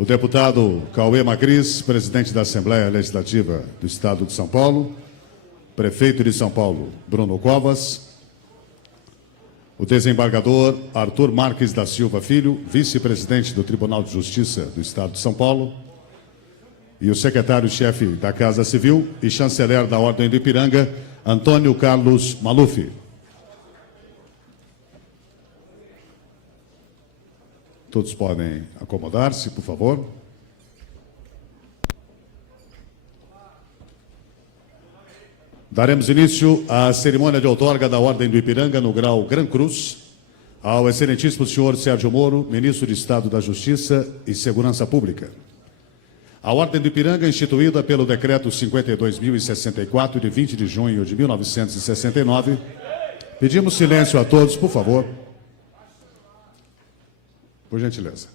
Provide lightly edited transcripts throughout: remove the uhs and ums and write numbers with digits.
o deputado Cauê Macris, presidente da Assembleia Legislativa do Estado de São Paulo, prefeito de São Paulo, Bruno Covas, o desembargador Arthur Marques da Silva Filho, vice-presidente do Tribunal de Justiça do Estado de São Paulo, e o secretário-chefe da Casa Civil e chanceler da Ordem do Ipiranga, Antônio Carlos Maluf. Todos podem acomodar-se, por favor. Daremos início à cerimônia de outorga da Ordem do Ipiranga no grau Gran Cruz ao excelentíssimo senhor Sérgio Moro, ministro de Estado da Justiça e Segurança Pública. A Ordem do Ipiranga, instituída pelo Decreto 52.064, de 20 de junho de 1969, pedimos silêncio a todos, por favor. Por gentileza.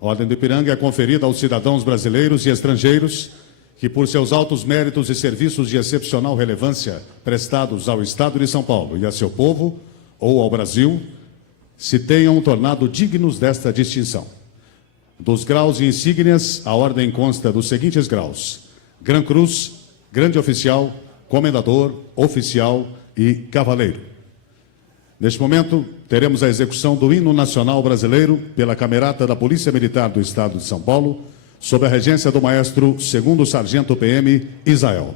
A Ordem do Ipiranga é conferida aos cidadãos brasileiros e estrangeiros que, por seus altos méritos e serviços de excepcional relevância prestados ao Estado de São Paulo e a seu povo, ou ao Brasil, se tenham tornado dignos desta distinção. Dos graus e insígnias, a Ordem consta dos seguintes graus: Gran Cruz, Grande Oficial, Comendador, Oficial e Cavaleiro. Neste momento, teremos a execução do Hino Nacional Brasileiro pela Camerata da Polícia Militar do Estado de São Paulo, sob a regência do maestro segundo sargento PM Israel.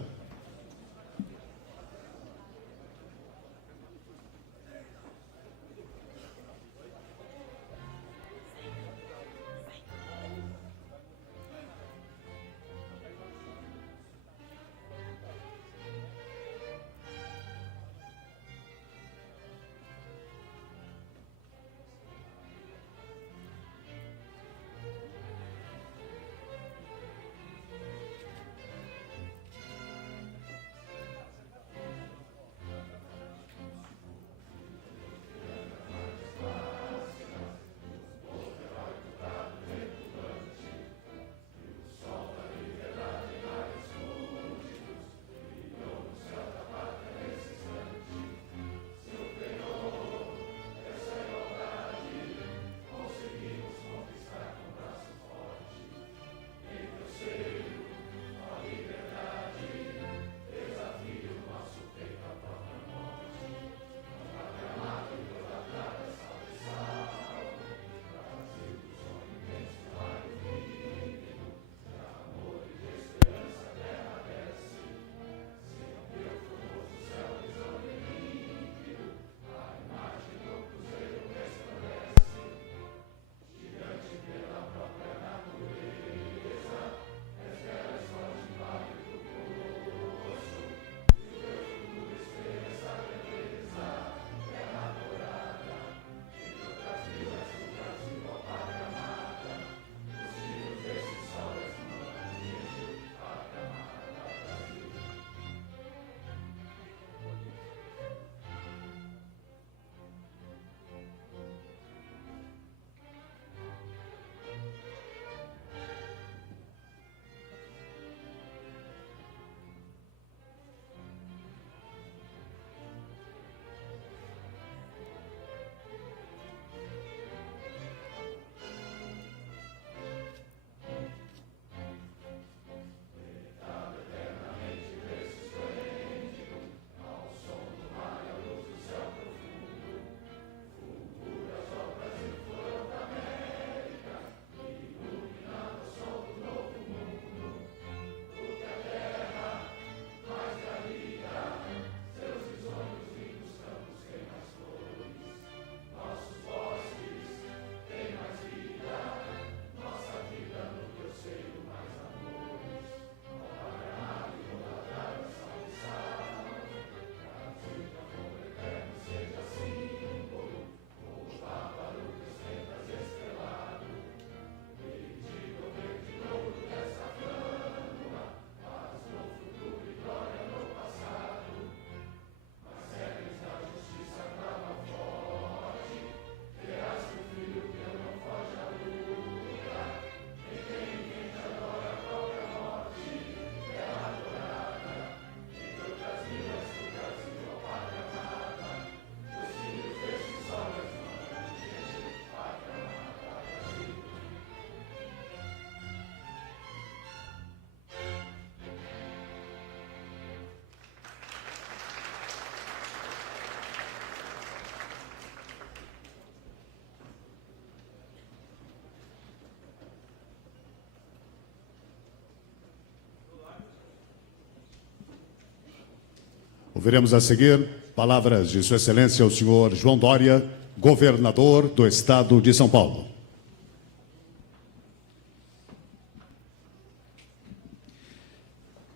Ouviremos a seguir palavras de Sua Excelência o senhor João Dória, governador do Estado de São Paulo.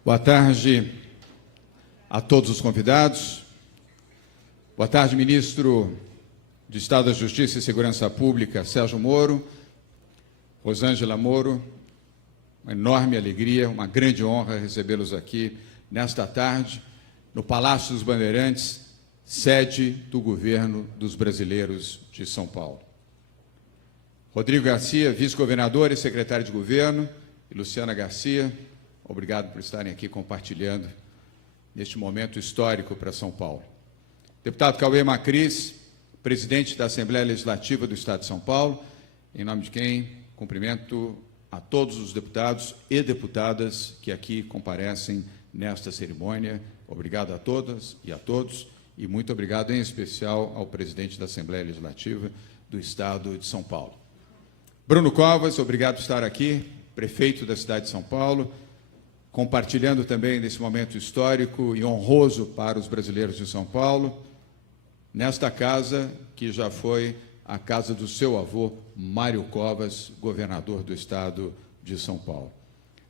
Boa tarde a todos os convidados. Boa tarde, ministro de Estado da Justiça e Segurança Pública, Sérgio Moro, Rosângela Moro. Uma enorme alegria, uma grande honra recebê-los aqui nesta tarde, no Palácio dos Bandeirantes, sede do governo dos brasileiros de São Paulo. Rodrigo Garcia, vice-governador e secretário de governo, e Luciana Garcia, obrigado por estarem aqui compartilhando neste momento histórico para São Paulo. Deputado Cauê Macris, presidente da Assembleia Legislativa do Estado de São Paulo, em nome de quem cumprimento a todos os deputados e deputadas que aqui comparecem nesta cerimônia. Obrigado a todas e a todos, e muito obrigado em especial ao presidente da Assembleia Legislativa do Estado de São Paulo. Bruno Covas, obrigado por estar aqui, prefeito da cidade de São Paulo, compartilhando também nesse momento histórico e honroso para os brasileiros de São Paulo, nesta casa que já foi a casa do seu avô, Mário Covas, governador do Estado de São Paulo.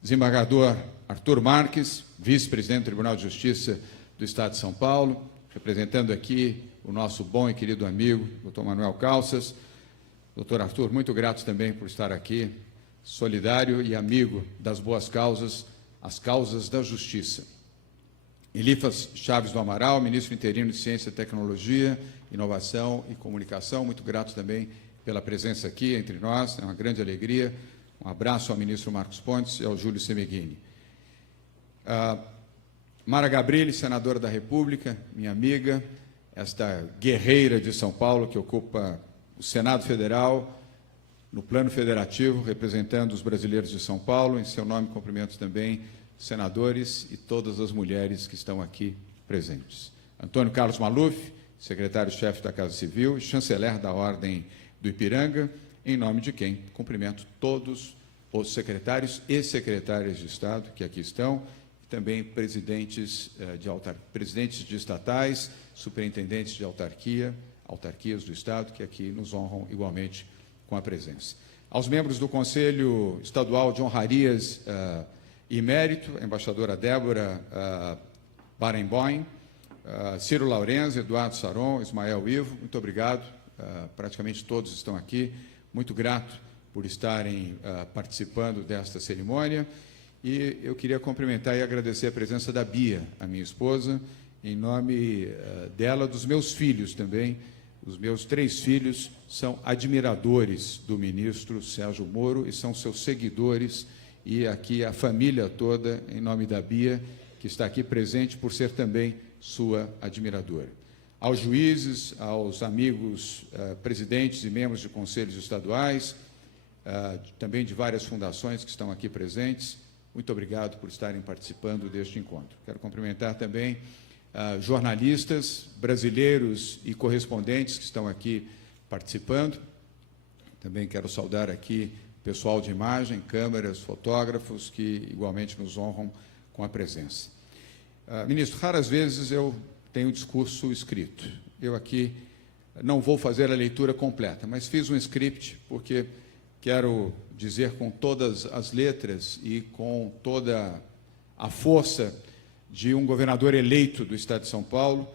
Desembargador Arthur Marques, vice-presidente do Tribunal de Justiça do Estado de São Paulo, representando aqui o nosso bom e querido amigo, doutor Manuel Calças. Doutor Arthur, muito grato também por estar aqui, solidário e amigo das boas causas, as causas da justiça. Elifas Chaves do Amaral, ministro interino de Ciência, Tecnologia, Inovação e Comunicação, muito grato também pela presença aqui entre nós, é uma grande alegria. Um abraço ao ministro Marcos Pontes e ao Júlio Semeghini. Mara Gabrilli, senadora da República, minha amiga, esta guerreira de São Paulo que ocupa o Senado Federal, no plano federativo, representando os brasileiros de São Paulo. Em seu nome, cumprimento também senadores e todas as mulheres que estão aqui presentes. Antônio Carlos Maluf, secretário-chefe da Casa Civil e chanceler da Ordem do Ipiranga, em nome de quem cumprimento todos os secretários e secretárias de Estado que aqui estão, e também presidentes de estatais, superintendentes de autarquias do Estado, que aqui nos honram igualmente com a presença. Aos membros do Conselho Estadual de Honrarias e Mérito, a embaixadora Débora Barenboim, Ciro Laurenzo, Eduardo Saron, Ismael Ivo, muito obrigado, praticamente todos estão aqui, muito grato por estarem participando desta cerimônia, e eu queria cumprimentar e agradecer a presença da Bia, a minha esposa, em nome dela, dos meus filhos também. Os meus 3 filhos são admiradores do ministro Sérgio Moro e são seus seguidores, e aqui a família toda, em nome da Bia, que está aqui presente por ser também sua admiradora. Aos juízes, aos amigos presidentes e membros de conselhos estaduais, também de várias fundações que estão aqui presentes, muito obrigado por estarem participando deste encontro. Quero cumprimentar também jornalistas brasileiros e correspondentes que estão aqui participando. Também quero saudar aqui pessoal de imagem, câmeras, fotógrafos, que igualmente nos honram com a presença. Ministro, raras vezes eu tenho discurso escrito. Eu aqui não vou fazer a leitura completa, mas fiz um script porque quero dizer com todas as letras e com toda a força de um governador eleito do Estado de São Paulo,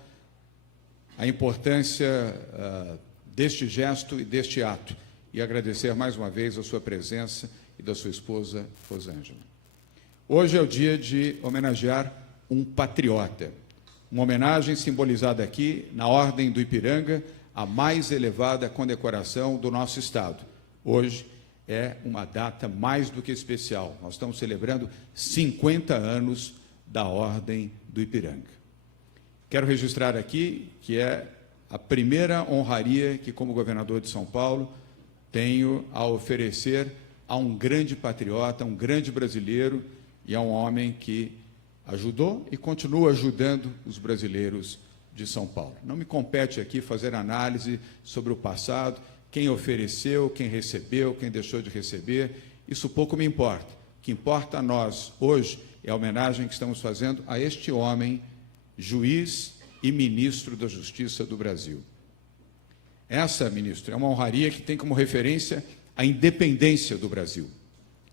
a importância deste gesto e deste ato, e agradecer mais uma vez a sua presença e da sua esposa, Rosângela. Hoje é o dia de homenagear um patriota, uma homenagem simbolizada aqui na Ordem do Ipiranga, a mais elevada condecoração do nosso Estado. Hoje é uma data mais do que especial. Nós estamos celebrando 50 anos da Ordem do Ipiranga. Quero registrar aqui que é a primeira honraria que, como governador de São Paulo, tenho a oferecer a um grande patriota, um grande brasileiro e a um homem que ajudou e continua ajudando os brasileiros de São Paulo. Não me compete aqui fazer análise sobre o passado, quem ofereceu, quem recebeu, quem deixou de receber, isso pouco me importa. O que importa a nós hoje é a homenagem que estamos fazendo a este homem juiz e ministro da Justiça do Brasil. Essa, ministro, é uma honraria que tem como referência a independência do Brasil.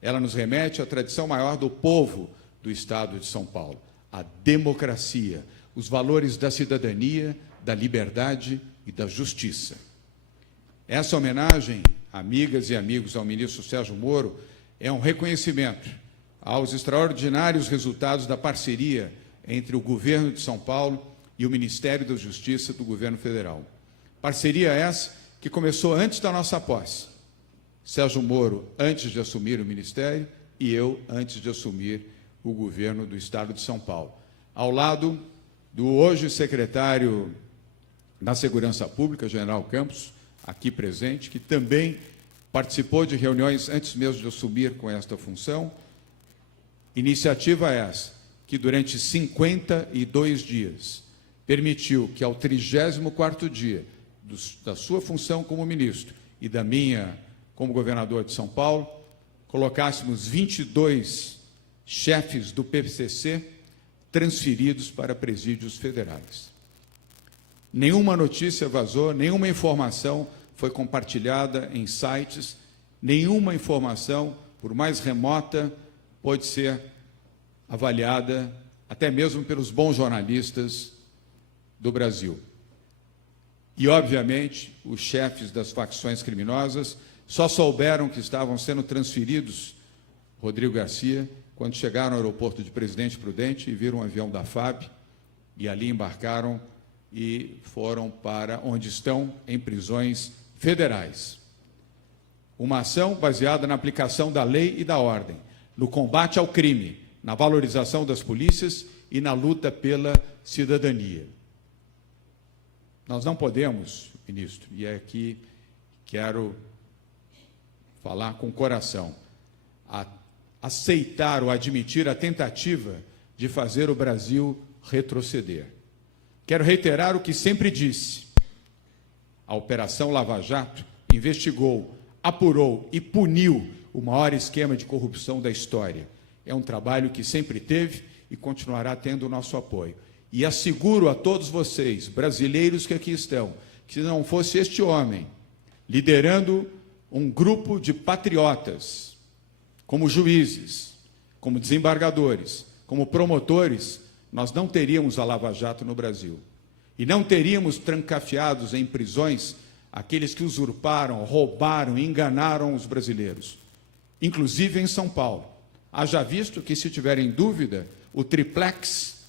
Ela nos remete à tradição maior do povo do Estado de São Paulo, a democracia, os valores da cidadania, da liberdade e da justiça. Essa homenagem, amigas e amigos, ao ministro Sérgio Moro, é um reconhecimento aos extraordinários resultados da parceria entre o governo de São Paulo e o Ministério da Justiça do governo federal. Parceria essa que começou antes da nossa posse. Sérgio Moro antes de assumir o ministério e eu antes de assumir o governo do Estado de São Paulo. Ao lado do hoje secretário da Segurança Pública, General Campos, aqui presente, que também participou de reuniões antes mesmo de assumir com esta função. Iniciativa essa que durante 52 dias permitiu que ao 34º dia da sua função como ministro e da minha como governador de São Paulo, colocássemos 22 chefes do PCC transferidos para presídios federais. Nenhuma notícia vazou, nenhuma informação foi compartilhada em sites, nenhuma informação, por mais remota, pode ser avaliada até mesmo pelos bons jornalistas do Brasil. E, obviamente, os chefes das facções criminosas só souberam que estavam sendo transferidos, Rodrigo Garcia, quando chegaram ao aeroporto de Presidente Prudente e viram um avião da FAB, e ali embarcaram e foram para onde estão, em prisões federais. Uma ação baseada na aplicação da lei e da ordem, no combate ao crime, na valorização das polícias e na luta pela cidadania. Nós não podemos, ministro, e aqui quero falar com o coração, aceitar ou admitir a tentativa de fazer o Brasil retroceder. Quero reiterar o que sempre disse. A Operação Lava Jato investigou, apurou e puniu o maior esquema de corrupção da história. É um trabalho que sempre teve e continuará tendo o nosso apoio. E asseguro a todos vocês, brasileiros que aqui estão, que se não fosse este homem liderando um grupo de patriotas, como juízes, como desembargadores, como promotores, nós não teríamos a Lava Jato no Brasil. E não teríamos trancafiados em prisões aqueles que usurparam, roubaram e enganaram os brasileiros, inclusive em São Paulo. Haja visto que, se tiverem dúvida, o triplex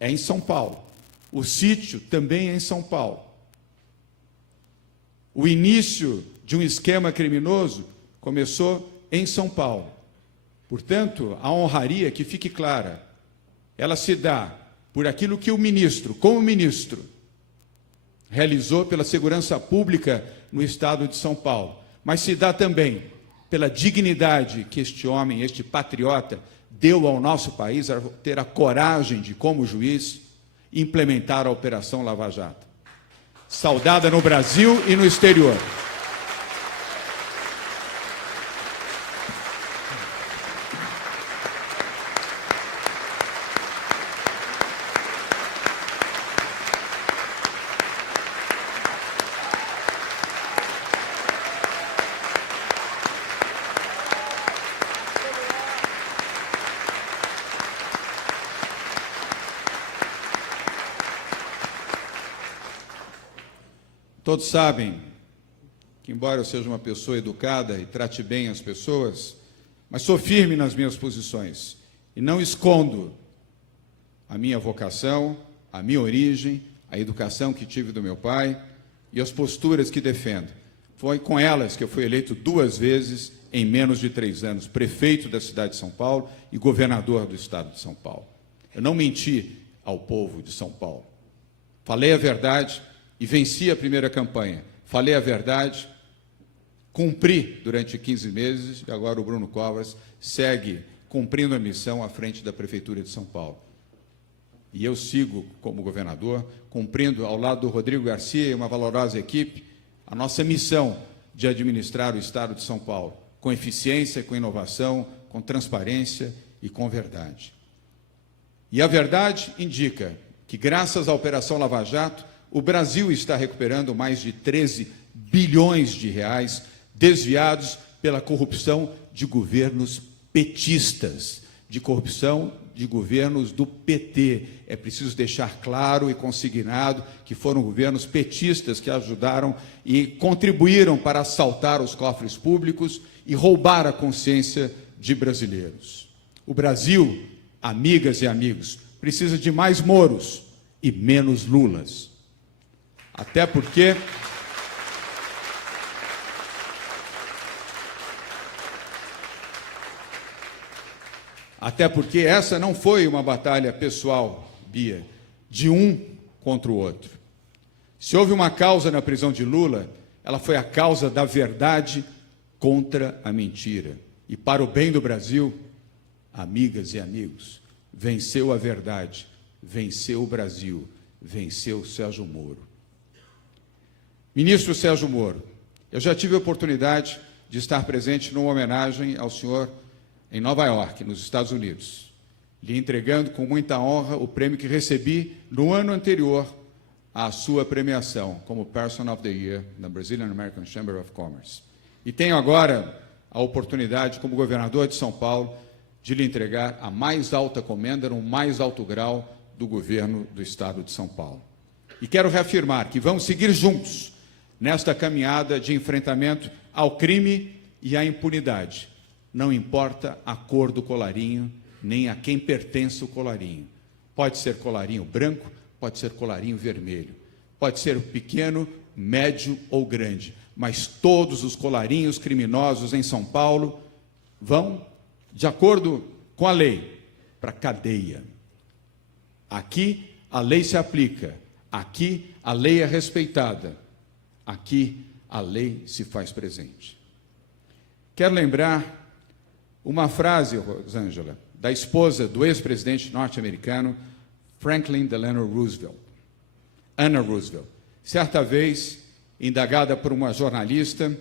é em São Paulo, o sítio também é em São Paulo. O início de um esquema criminoso começou em São Paulo. Portanto, a honraria, que fique clara, ela se dá por aquilo que o ministro, como ministro, realizou pela segurança pública no Estado de São Paulo, mas se dá também pela dignidade que este homem, este patriota, deu ao nosso país a ter a coragem de, como juiz, implementar a Operação Lava Jato, saudada no Brasil e no exterior. Todos sabem que, embora eu seja uma pessoa educada e trate bem as pessoas, mas sou firme nas minhas posições e não escondo a minha vocação, a minha origem, a educação que tive do meu pai e as posturas que defendo. Foi com elas que eu fui eleito 2 vezes em menos de 3 anos, prefeito da cidade de São Paulo e governador do Estado de São Paulo. Eu não menti ao povo de São Paulo. Falei a verdade e venci a primeira campanha. Falei a verdade, cumpri durante 15 meses, e agora o Bruno Covas segue cumprindo a missão à frente da Prefeitura de São Paulo. E eu sigo, como governador, cumprindo, ao lado do Rodrigo Garcia e uma valorosa equipe, a nossa missão de administrar o Estado de São Paulo, com eficiência, com inovação, com transparência e com verdade. E a verdade indica que, graças à Operação Lava Jato, o Brasil está recuperando mais de 13 bilhões de reais desviados pela corrupção de governos petistas, de corrupção de governos do PT. É preciso deixar claro e consignado que foram governos petistas que ajudaram e contribuíram para assaltar os cofres públicos e roubar a consciência de brasileiros. O Brasil, amigas e amigos, precisa de mais Moros e menos Lulas. Até porque essa não foi uma batalha pessoal, Bia, de um contra o outro. Se houve uma causa na prisão de Lula, ela foi a causa da verdade contra a mentira. E para o bem do Brasil, amigas e amigos, venceu a verdade, venceu o Brasil, venceu Sérgio Moro. Ministro Sérgio Moro, eu já tive a oportunidade de estar presente numa homenagem ao senhor em Nova York, nos Estados Unidos, lhe entregando com muita honra o prêmio que recebi no ano anterior à sua premiação como Person of the Year na Brazilian American Chamber of Commerce. E tenho agora a oportunidade, como governador de São Paulo, de lhe entregar a mais alta comenda, no mais alto grau do governo do Estado de São Paulo. E quero reafirmar que vamos seguir juntos nesta caminhada de enfrentamento ao crime e à impunidade. Não importa a cor do colarinho, nem a quem pertence o colarinho. Pode ser colarinho branco, pode ser colarinho vermelho. Pode ser pequeno, médio ou grande. Mas todos os colarinhos criminosos em São Paulo vão, de acordo com a lei, para a cadeia. Aqui a lei se aplica. Aqui a lei é respeitada. Aqui a lei se faz presente. Quero lembrar uma frase, Rosângela, da esposa do ex-presidente norte-americano Franklin Delano Roosevelt. Anna Roosevelt. Certa vez, indagada por uma jornalista,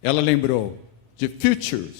ela lembrou: "The future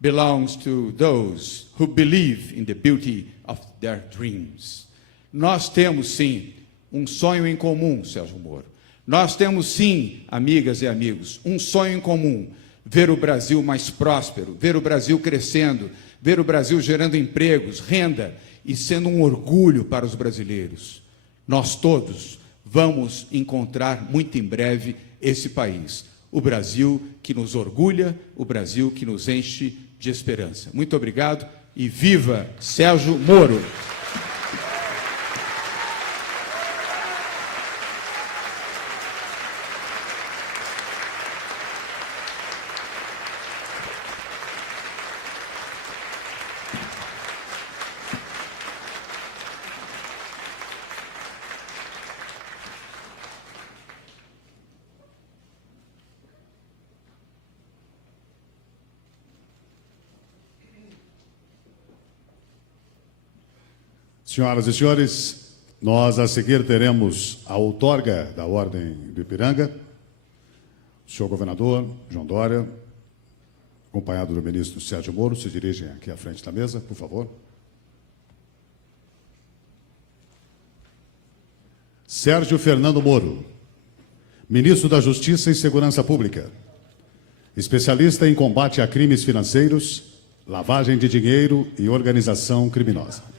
belongs to those who believe in the beauty of their dreams." Nós temos, sim, um sonho em comum, Sérgio Moro. Nós temos, sim, amigas e amigos, um sonho em comum: ver o Brasil mais próspero, ver o Brasil crescendo, ver o Brasil gerando empregos, renda e sendo um orgulho para os brasileiros. Nós todos vamos encontrar muito em breve esse país, o Brasil que nos orgulha, o Brasil que nos enche de esperança. Muito obrigado e viva Sérgio Moro! Senhoras e senhores, nós a seguir teremos a outorga da Ordem do Ipiranga. O senhor governador João Dória, acompanhado do ministro Sérgio Moro, se dirigem aqui à frente da mesa, por favor. Sérgio Fernando Moro, ministro da Justiça e Segurança Pública, especialista em combate a crimes financeiros, lavagem de dinheiro e organização criminosa.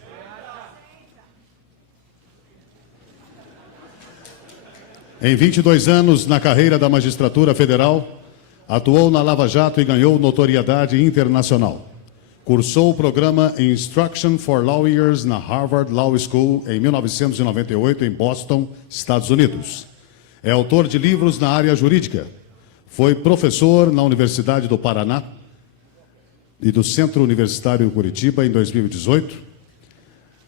Em 22 anos na carreira da magistratura federal, atuou na Lava Jato e ganhou notoriedade internacional. Cursou o programa Instruction for Lawyers na Harvard Law School em 1998 em Boston, Estados Unidos. É autor de livros na área jurídica. Foi professor na Universidade do Paraná e do Centro Universitário Curitiba em 2018,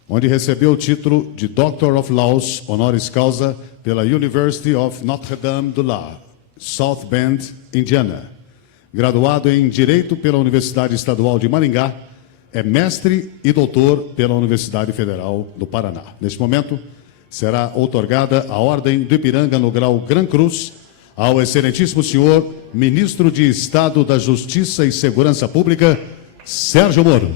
onde recebeu o título de Doctor of Laws, honoris causa, pela University of Notre Dame du Lac, South Bend, Indiana. Graduado em Direito pela Universidade Estadual de Maringá, é mestre e doutor pela Universidade Federal do Paraná. Neste momento, será outorgada a Ordem do Ipiranga no grau Gran Cruz ao excelentíssimo senhor Ministro de Estado da Justiça e Segurança Pública, Sérgio Moro.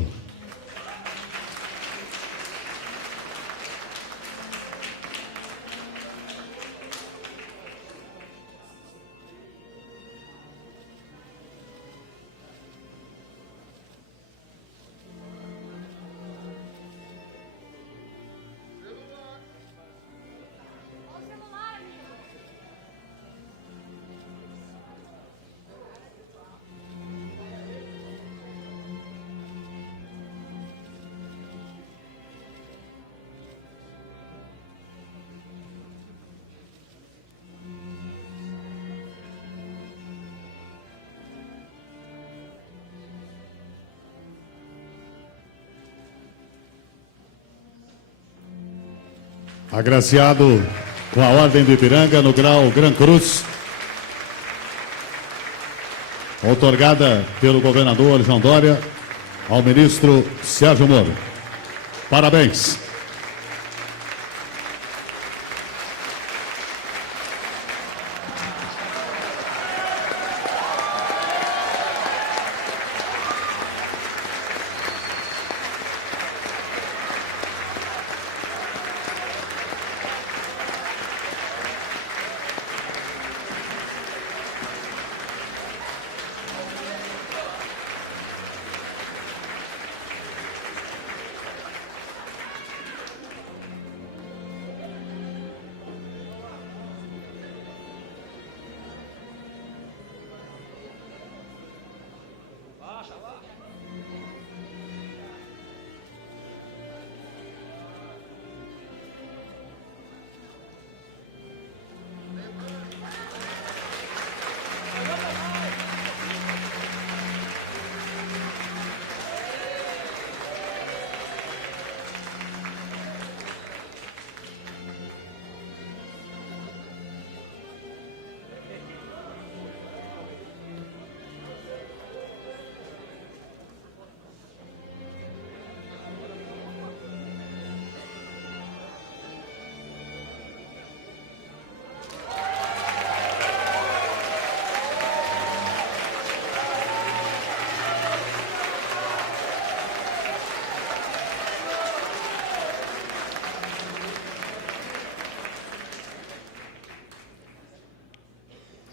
Agraciado com a Ordem do Ipiranga no grau Gran Cruz, outorgada pelo governador João Dória ao ministro Sérgio Moro. Parabéns.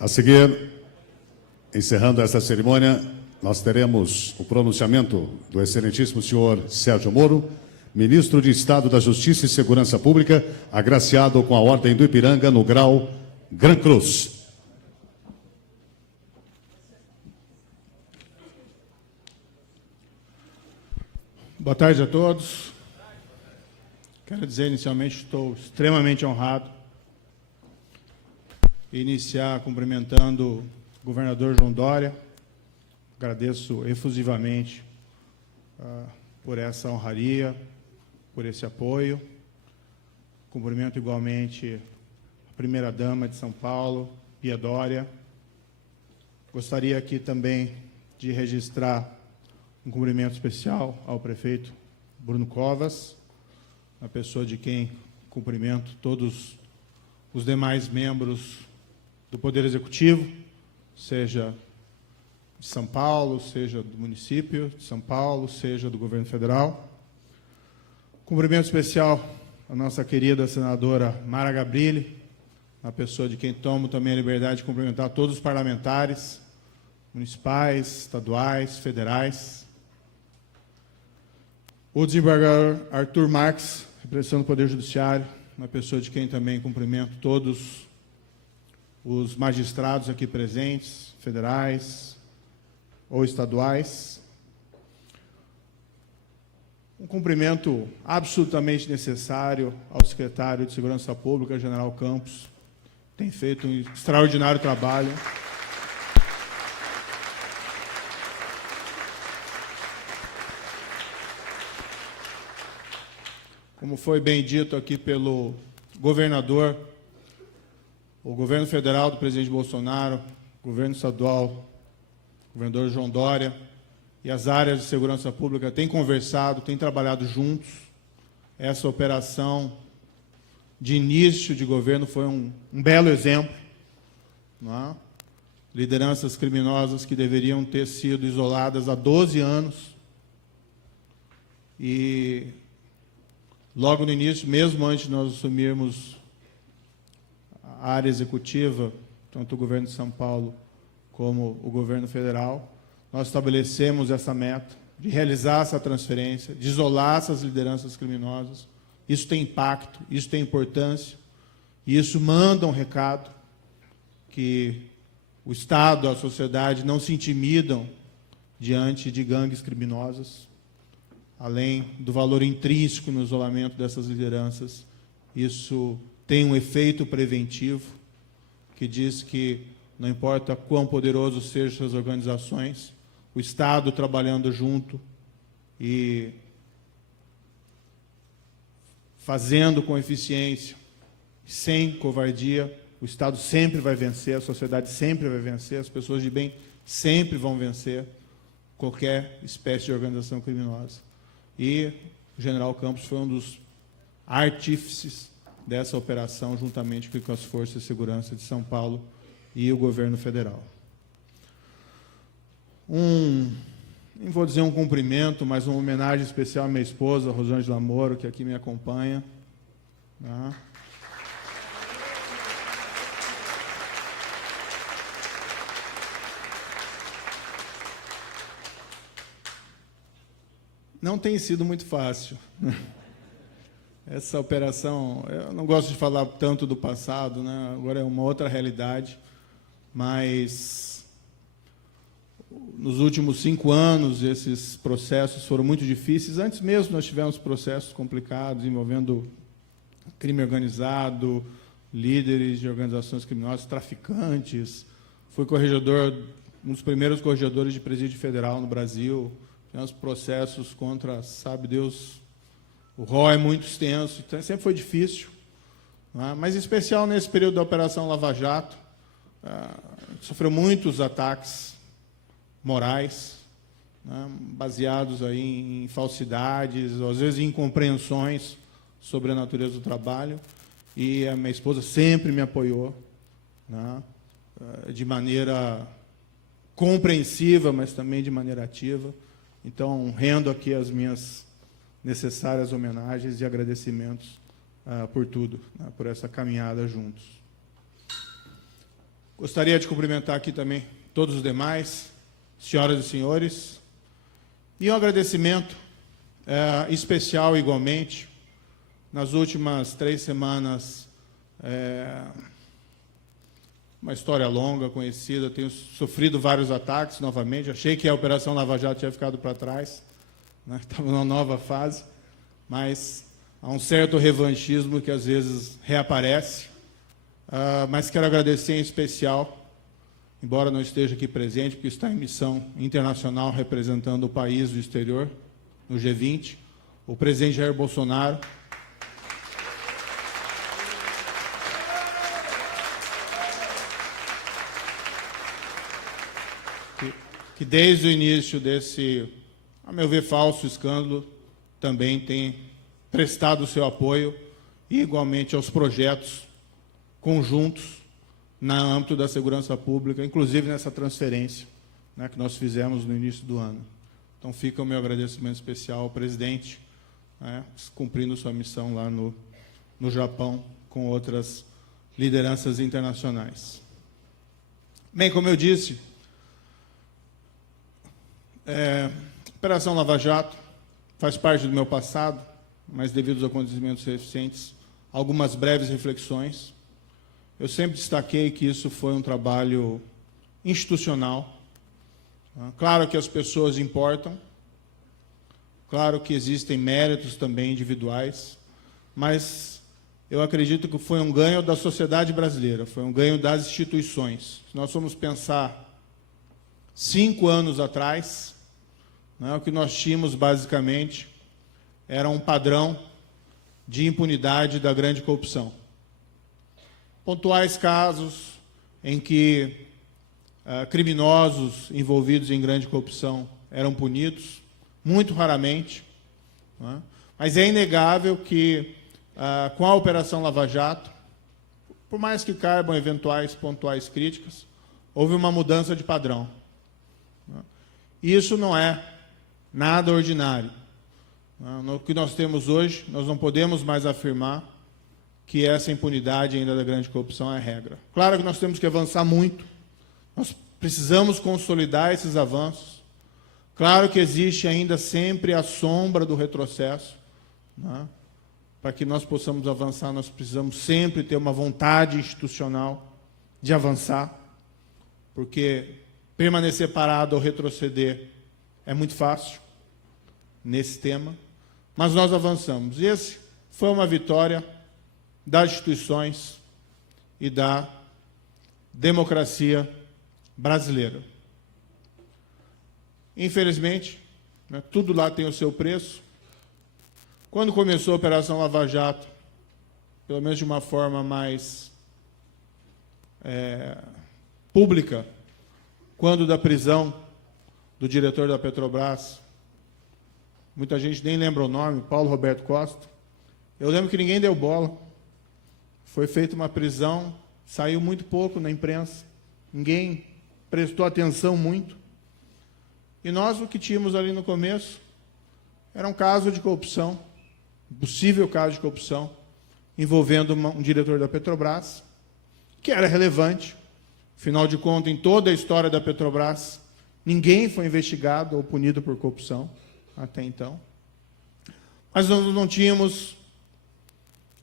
A seguir, encerrando esta cerimônia, nós teremos o pronunciamento do excelentíssimo senhor Sérgio Moro, ministro de Estado da Justiça e Segurança Pública, agraciado com a Ordem do Ipiranga no grau Gran Cruz. Boa tarde a todos. Quero dizer, inicialmente, estou extremamente honrado em iniciar cumprimentando o governador João Dória. Agradeço efusivamente por essa honraria, por esse apoio. Cumprimento igualmente a primeira-dama de São Paulo, Pia Dória. Gostaria aqui também de registrar um cumprimento especial ao prefeito Bruno Covas, a pessoa de quem cumprimento todos os demais membros do Poder Executivo, seja de São Paulo, seja do município de São Paulo, seja do governo federal. Cumprimento especial à nossa querida senadora Mara Gabrilli, a pessoa de quem tomo também a liberdade de cumprimentar todos os parlamentares, municipais, estaduais, federais. O desembargador Arthur Marques, representando o Poder Judiciário, uma pessoa de quem também cumprimento todos os magistrados aqui presentes, federais ou estaduais. Um cumprimento absolutamente necessário ao secretário de Segurança Pública, General Campos, tem feito um extraordinário trabalho. Como foi bem dito aqui pelo governador, o governo federal do presidente Bolsonaro, o governo estadual, o governador João Dória e as áreas de segurança pública têm conversado, têm trabalhado juntos. Essa operação de início de governo foi um belo exemplo, não é? Lideranças criminosas que deveriam ter sido isoladas há 12 anos e logo no início, mesmo antes de nós assumirmos a área executiva, tanto o governo de São Paulo como o governo federal, nós estabelecemos essa meta de realizar essa transferência, de isolar essas lideranças criminosas. Isso tem impacto, isso tem importância, e isso manda um recado que o Estado, a sociedade não se intimidam diante de gangues criminosas. Além do valor intrínseco no isolamento dessas lideranças, isso tem um efeito preventivo, que diz que não importa quão poderosos sejam essas organizações, o Estado trabalhando junto e fazendo com eficiência, sem covardia, o Estado sempre vai vencer, a sociedade sempre vai vencer, as pessoas de bem sempre vão vencer qualquer espécie de organização criminosa. E o general Campos foi um dos artífices dessa operação, juntamente com as Forças de Segurança de São Paulo e o governo federal. Nem vou dizer um cumprimento, mas uma homenagem especial à minha esposa, Rosângela Moro, que aqui me acompanha. Né? Não tem sido muito fácil. Essa operação, eu não gosto de falar tanto do passado, né? Agora é uma outra realidade, mas nos últimos 5 anos esses processos foram muito difíceis. Antes mesmo nós tivemos processos complicados envolvendo crime organizado, líderes de organizações criminosas, traficantes. Fui corregedor, um dos primeiros corregedores de presídio federal no Brasil. Tivemos processos contra, sabe Deus, o rol é muito extenso, então sempre foi difícil, né? Mas em especial nesse período da Operação Lava Jato, sofreu muitos ataques morais, né, baseados aí em falsidades, ou às vezes em incompreensões sobre a natureza do trabalho, e a minha esposa sempre me apoiou, né, de maneira compreensiva, mas também de maneira ativa. Então, rendo aqui as minhas necessárias homenagens e agradecimentos por tudo, né, por essa caminhada juntos. Gostaria de cumprimentar aqui também todos os demais, senhoras e senhores, e um agradecimento especial, igualmente. Nas últimas 3 semanas, uma história longa, conhecida, tenho sofrido vários ataques novamente. Achei que a Operação Lava Jato tinha ficado para trás, né? Estava numa nova fase, mas há um certo revanchismo que às vezes reaparece. Mas quero agradecer em especial, embora não esteja aqui presente, porque está em missão internacional representando o país no exterior, no G20, o presidente Jair Bolsonaro. Que desde o início desse, a meu ver, falso escândalo, também tem prestado o seu apoio, e igualmente aos projetos conjuntos no âmbito da segurança pública, inclusive nessa transferência, né, que nós fizemos no início do ano. Então fica o meu agradecimento especial ao presidente, né, cumprindo sua missão lá no Japão, com outras lideranças internacionais. Bem, como eu disse, Operação Lava Jato faz parte do meu passado, mas devido aos acontecimentos recentes, algumas breves reflexões. Eu sempre destaquei que isso foi um trabalho institucional. Claro que as pessoas importam, claro que existem méritos também individuais, mas eu acredito que foi um ganho da sociedade brasileira, foi um ganho das instituições. Se nós formos pensar 5 anos atrás, né, o que nós tínhamos basicamente era um padrão de impunidade da grande corrupção. Pontuais casos em que criminosos envolvidos em grande corrupção eram punidos, muito raramente, né, mas é inegável que, com a Operação Lava Jato, por mais que caibam eventuais pontuais críticas, houve uma mudança de padrão. Isso não é nada ordinário. No que nós temos hoje, nós não podemos mais afirmar que essa impunidade ainda da grande corrupção é a regra. Claro que nós temos que avançar muito, nós precisamos consolidar esses avanços. Claro que existe ainda sempre a sombra do retrocesso, né? Para que nós possamos avançar, nós precisamos sempre ter uma vontade institucional de avançar, porque permanecer parado ou retroceder é muito fácil nesse tema, mas nós avançamos. E esse foi uma vitória das instituições e da democracia brasileira. Infelizmente, né, tudo lá tem o seu preço. Quando começou a Operação Lava Jato, pelo menos de uma forma mais pública, quando da prisão do diretor da Petrobras, muita gente nem lembra o nome, Paulo Roberto Costa, eu lembro que ninguém deu bola. Foi feita uma prisão, saiu muito pouco na imprensa, ninguém prestou atenção muito. E nós, o que tínhamos ali no começo, era um caso de corrupção, um possível caso de corrupção, envolvendo um diretor da Petrobras, que era relevante. Afinal de contas, em toda a história da Petrobras, ninguém foi investigado ou punido por corrupção, até então. Mas nós não tínhamos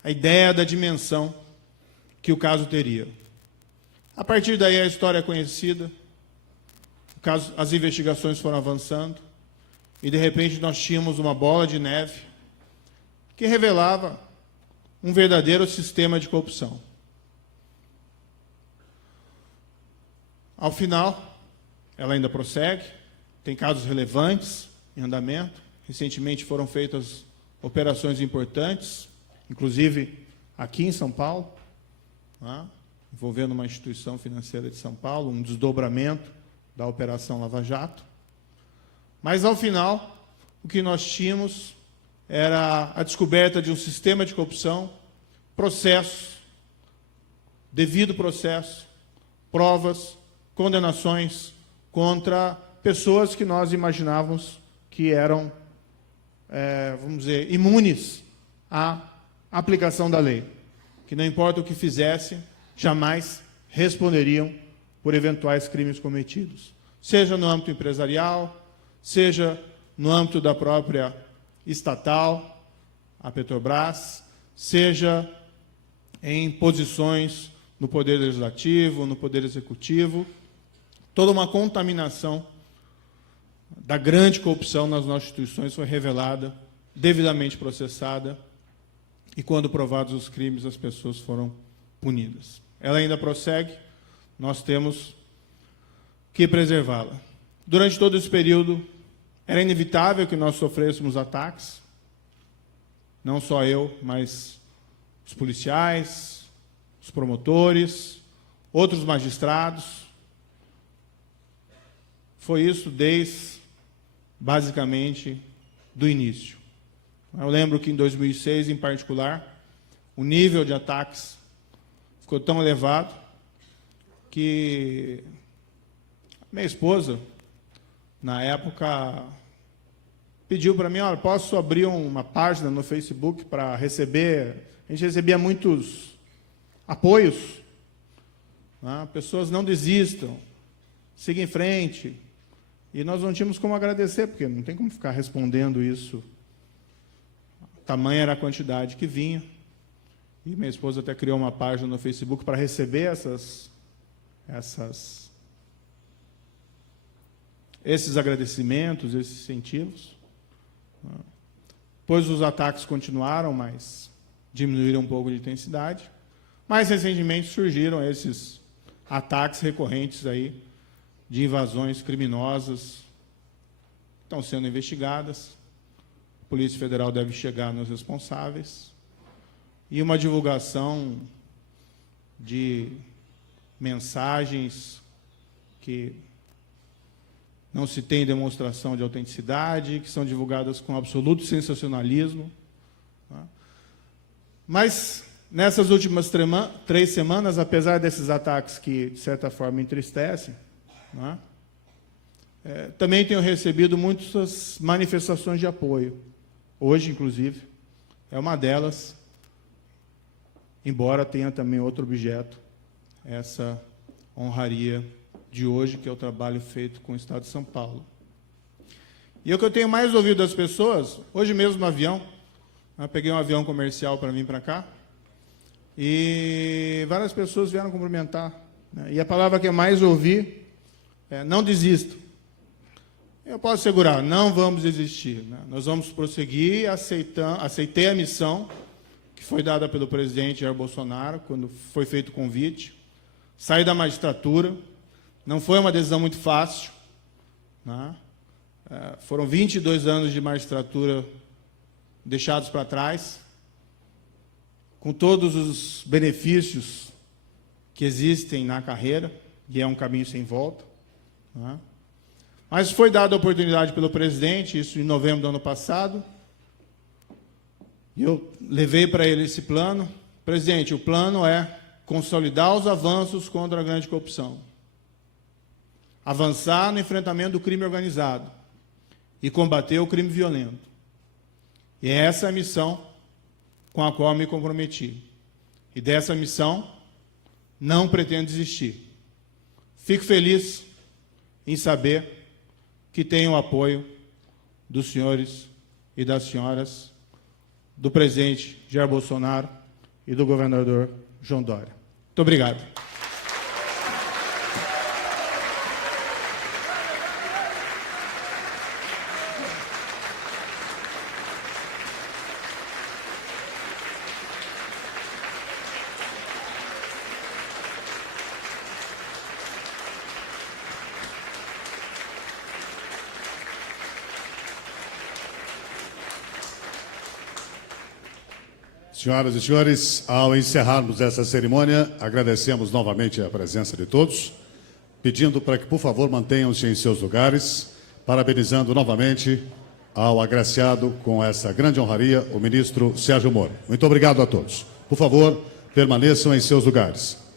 a ideia da dimensão que o caso teria. A partir daí, a história é conhecida, as investigações foram avançando, e, de repente, nós tínhamos uma bola de neve que revelava um verdadeiro sistema de corrupção. Ao final, ela ainda prossegue, tem casos relevantes em andamento. Recentemente foram feitas operações importantes, inclusive aqui em São Paulo, envolvendo uma instituição financeira de São Paulo, um desdobramento da Operação Lava Jato. Mas, ao final, o que nós tínhamos era a descoberta de um sistema de corrupção, processo, devido processo, provas, condenações contra pessoas que nós imaginávamos que eram, vamos dizer, imunes à aplicação da lei, que não importa o que fizessem, jamais responderiam por eventuais crimes cometidos, seja no âmbito empresarial, seja no âmbito da própria estatal, a Petrobras, seja em posições no Poder Legislativo, no Poder Executivo, toda uma contaminação da grande corrupção nas nossas instituições foi revelada, devidamente processada, e quando provados os crimes, as pessoas foram punidas. Ela ainda prossegue, nós temos que preservá-la. Durante todo esse período, era inevitável que nós sofrêssemos ataques, não só eu, mas os policiais, os promotores, outros magistrados. Foi isso desde, basicamente, do início. Eu lembro que em 2006, em particular, o nível de ataques ficou tão elevado que minha esposa, na época, pediu para mim, olha, posso abrir uma página no Facebook para receber... A gente recebia muitos apoios. Pessoas não desistam, sigam em frente. E nós não tínhamos como agradecer, porque não tem como ficar respondendo isso. Tamanha era a quantidade que vinha. E minha esposa até criou uma página no Facebook para receber esses agradecimentos, esses incentivos. Depois os ataques continuaram, mas diminuíram um pouco de intensidade. Mais recentemente surgiram esses ataques recorrentes aí de invasões criminosas que estão sendo investigadas. A Polícia Federal deve chegar nos responsáveis. E uma divulgação de mensagens que não se tem demonstração de autenticidade, que são divulgadas com absoluto sensacionalismo. Mas, nessas últimas 3 semanas, apesar desses ataques que, de certa forma, entristecem, também tenho recebido muitas manifestações de apoio. Hoje, inclusive, é uma delas, embora tenha também outro objeto, essa honraria de hoje, que é o trabalho feito com o Estado de São Paulo. E o que eu tenho mais ouvido das pessoas, hoje mesmo no avião, eu peguei um avião comercial para vir para cá, e várias pessoas vieram cumprimentar. E a palavra que eu mais ouvi é: não desista. Eu posso assegurar, não vamos desistir. Nós vamos prosseguir, aceitei a missão que foi dada pelo presidente Jair Bolsonaro, quando foi feito o convite, sair da magistratura. Não foi uma decisão muito fácil. Foram 22 anos de magistratura deixados para trás, com todos os benefícios que existem na carreira, e é um caminho sem volta, né? Mas foi dada a oportunidade pelo presidente, isso em novembro do ano passado, e eu levei para ele esse plano. Presidente, o plano é consolidar os avanços contra a grande corrupção, avançar no enfrentamento do crime organizado e combater o crime violento. E é essa a missão com a qual me comprometi. E dessa missão não pretendo desistir. Fico feliz em saber que tenho o apoio dos senhores e das senhoras, do presidente Jair Bolsonaro e do governador João Dória. Muito obrigado. Senhoras e senhores, ao encerrarmos essa cerimônia, agradecemos novamente a presença de todos, pedindo para que, por favor, mantenham-se em seus lugares, parabenizando novamente ao agraciado com essa grande honraria, o ministro Sérgio Moro. Muito obrigado a todos. Por favor, permaneçam em seus lugares.